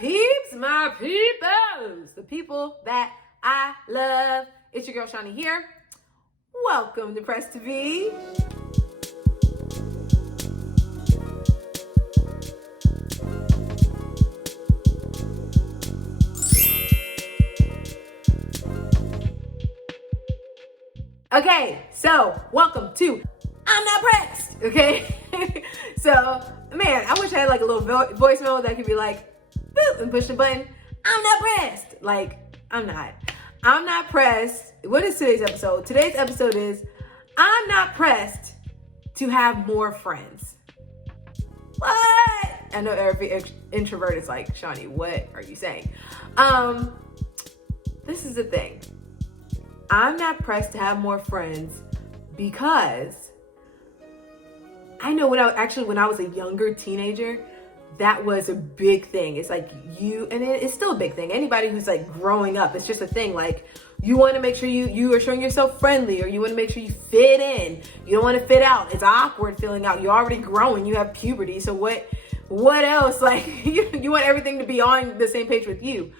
peeps, my peoples, the people that I love. It's your girl Shawnee here. Welcome to Press to Be. Okay, so welcome to I'm Not Pressed. Okay, so man, I wish I had like a little voice mode that could be like, boop, and push the button. I'm not pressed. Like, I'm not pressed. What is today's episode? Today's episode is I'm not pressed to have more friends. What? I know every introvert is like, Shawnee, what are you saying? This is the thing. I'm not pressed to have more friends because I know when I was a younger teenager, that was a big thing. It's like it's still a big thing. Anybody who's like growing up, it's just a thing. Like you want to make sure you are showing yourself friendly, or you want to make sure you fit in. You don't want to fit out. It's awkward filling out. You're already growing. You have puberty. So what else? Like you want everything to be on the same page with you.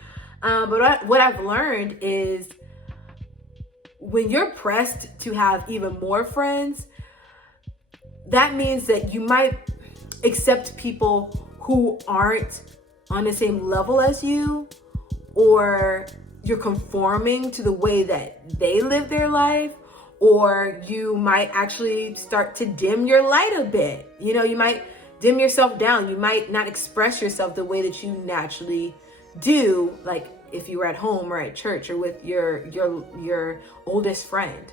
But what I've learned is when you're pressed to have even more friends, that means that you might accept people who aren't on the same level as you, or you're conforming to the way that they live their life, or you might actually start to dim your light a bit. You know, you might dim yourself down. You might not express yourself the way that you naturally do, like if you were at home or at church or with your oldest friend.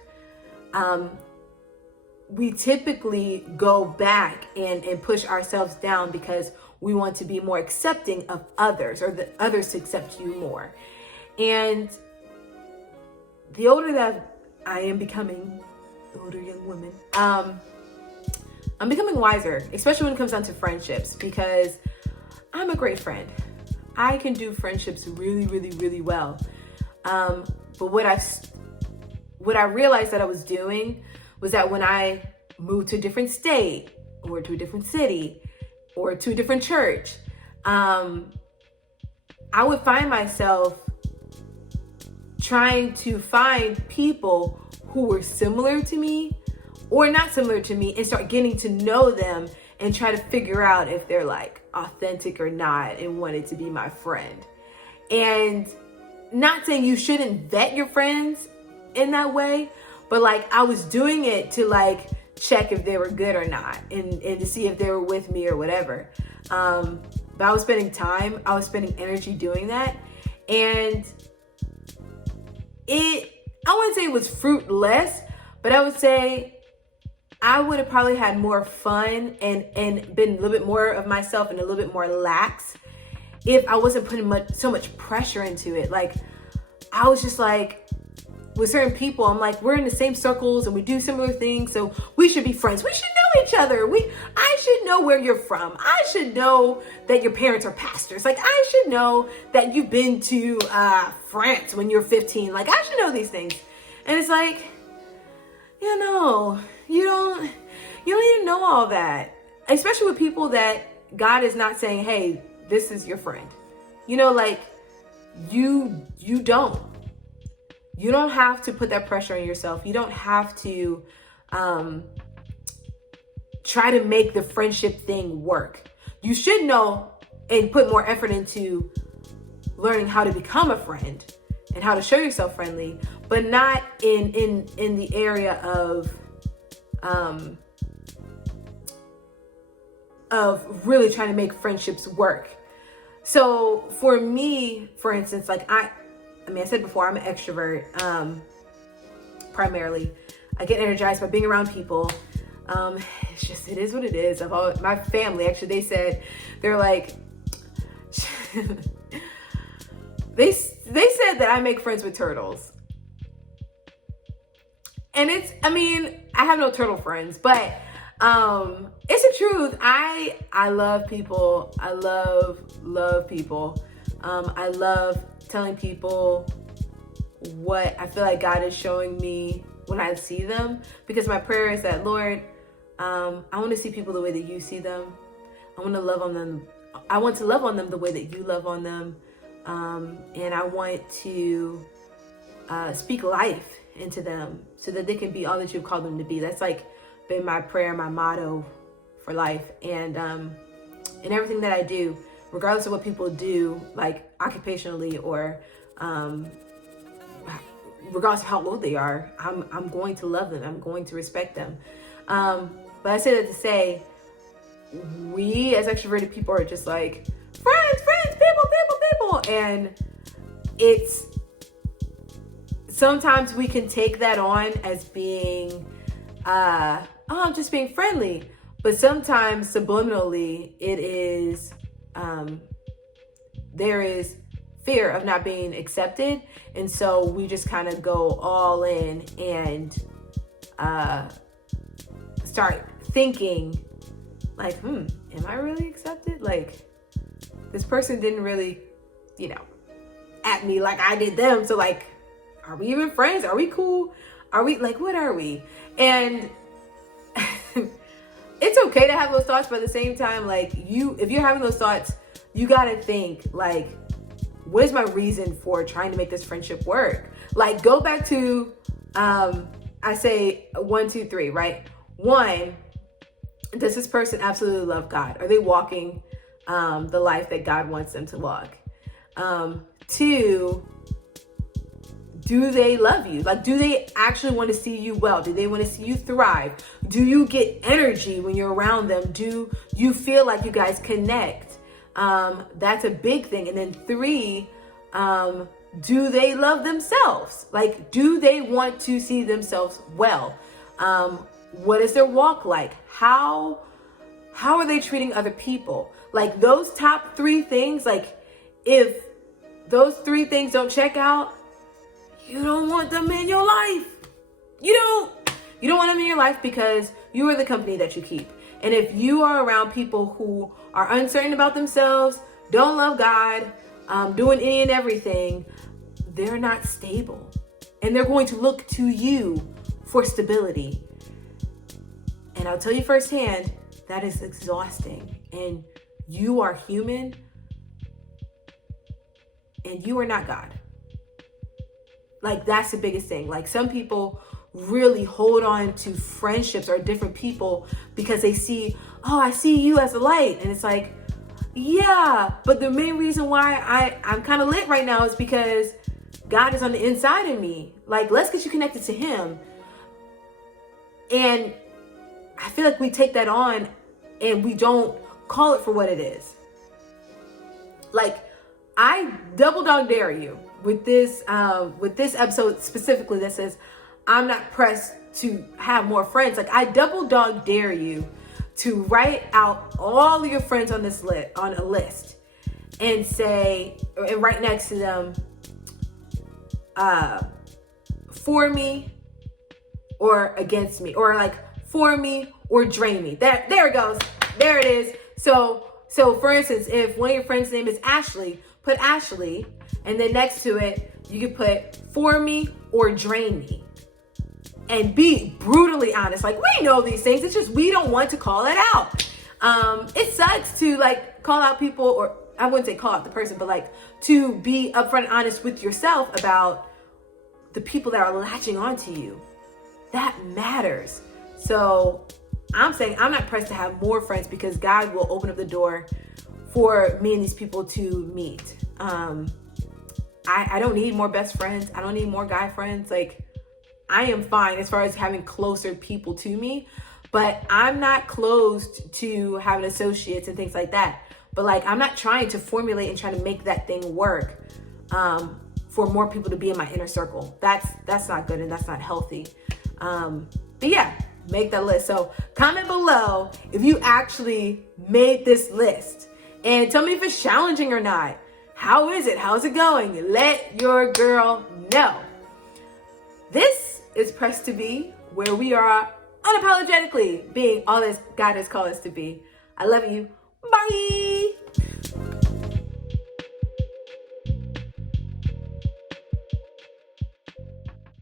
We typically go back and push ourselves down because we want to be more accepting of others, or the others to accept you more. And the older that I am becoming, the older young woman, I'm becoming wiser, especially when it comes down to friendships, because I'm a great friend. I can do friendships really, really, really well. But what I realized that I was doing was that when I moved to a different state, or to a different city, or to a different church, I would find myself trying to find people who were similar to me or not similar to me, and start getting to know them and try to figure out if they're like authentic or not and wanted to be my friend. And not saying you shouldn't vet your friends in that way, but like I was doing it to like check if they were good or not, and to see if they were with me or whatever. But I was spending energy doing that. And I wouldn't say it was fruitless, but I would say I would have probably had more fun and been a little bit more of myself and a little bit more lax if I wasn't putting so much pressure into it. Like I was just like, with certain people, I'm like, we're in the same circles and we do similar things, so we should be friends. We should know each other. I should know where you're from. I should know that your parents are pastors. Like I should know that you've been to France when you're 15. Like I should know these things. And it's like, you don't need to know all that, especially with people that God is not saying, hey, this is your friend. Like you don't have to put that pressure on yourself. You don't have to try to make the friendship thing work. You should know and put more effort into learning how to become a friend and how to show yourself friendly, but not in the area of really trying to make friendships work. So for me, for instance, like I said before, I'm an extrovert, primarily. I get energized by being around people. It is what it is. My family, actually, they said that I make friends with turtles. And I have no turtle friends, but it's the truth. I love people. I love people. I love telling people what I feel like God is showing me when I see them, because my prayer is that, Lord, I want to see people the way that you see them. I want to love on them I want to love on them the way that you love on them. And I want to speak life into them so that they can be all that you've called them to be. That's like been my prayer, my motto for life. And in everything that I do, regardless of what people do, like occupationally or regardless of how old they are, I'm going to love them. I'm going to respect them. But I say that to say, we as extroverted people are just like friends, people. And it's sometimes we can take that on as being, I'm just being friendly. But sometimes subliminally it is, there is fear of not being accepted. And so we just kind of go all in and start thinking like, am I really accepted? Like, this person didn't really, at me like I did them. So like, are we even friends? Are we cool? Are we like, what are we? And it's okay to have those thoughts, but at the same time, like if you're having those thoughts, you gotta think like, what is my reason for trying to make this friendship work? Like, go back to, I say 1, 2, 3, right? 1, does this person absolutely love God? Are they walking the life that God wants them to walk? 2, do they love you? Like, do they actually want to see you well? Do they want to see you thrive? Do you get energy when you're around them? Do you feel like you guys connect? That's a big thing. And then 3, do they love themselves? Like, do they want to see themselves well? What is their walk like? How are they treating other people? Like, those top 3 things, like, if those 3 things don't check out, you don't want them in your life. You don't want them in your life because you are the company that you keep. And if you are around people who are uncertain about themselves, don't love God, doing any and everything, they're not stable. And they're going to look to you for stability. And I'll tell you firsthand, that is exhausting. And you are human, and you are not God. Like, that's the biggest thing. Like, some people really hold on to friendships or different people because they see, oh, I see you as a light. And it's like, yeah, but the main reason why I'm kind of lit right now is because God is on the inside of me. Like, let's get you connected to him. And I feel like we take that on and we don't call it for what it is. Like, I double dog dare you with this episode specifically that says, I'm not pressed to have more friends. Like, I double dog dare you to write out all of your friends on this list, on a list, and say, and right next to them, for me or against me, or like for me or drain me. There it goes. There it is. So for instance, if one of your friends' name is Ashley, put Ashley, and then next to it, you can put for me or drain me. And be brutally honest. Like, we know these things. It's just we don't want to call it out. It sucks to like call out people, or I wouldn't say call out the person, but like to be upfront and honest with yourself about the people that are latching onto you. That matters. So I'm saying I'm not pressed to have more friends because God will open up the door for me and these people to meet. I don't need more best friends. I don't need more guy friends. Like, I am fine as far as having closer people to me, but I'm not closed to having associates and things like that. But like, I'm not trying to formulate and trying to make that thing work for more people to be in my inner circle. That's not good and that's not healthy. But yeah, make that list. So comment below if you actually made this list and tell me if it's challenging or not. How is it? How's it going? Let your girl know. This is Pressed to Be, where we are unapologetically being all that God has called us to be. I love you. Bye.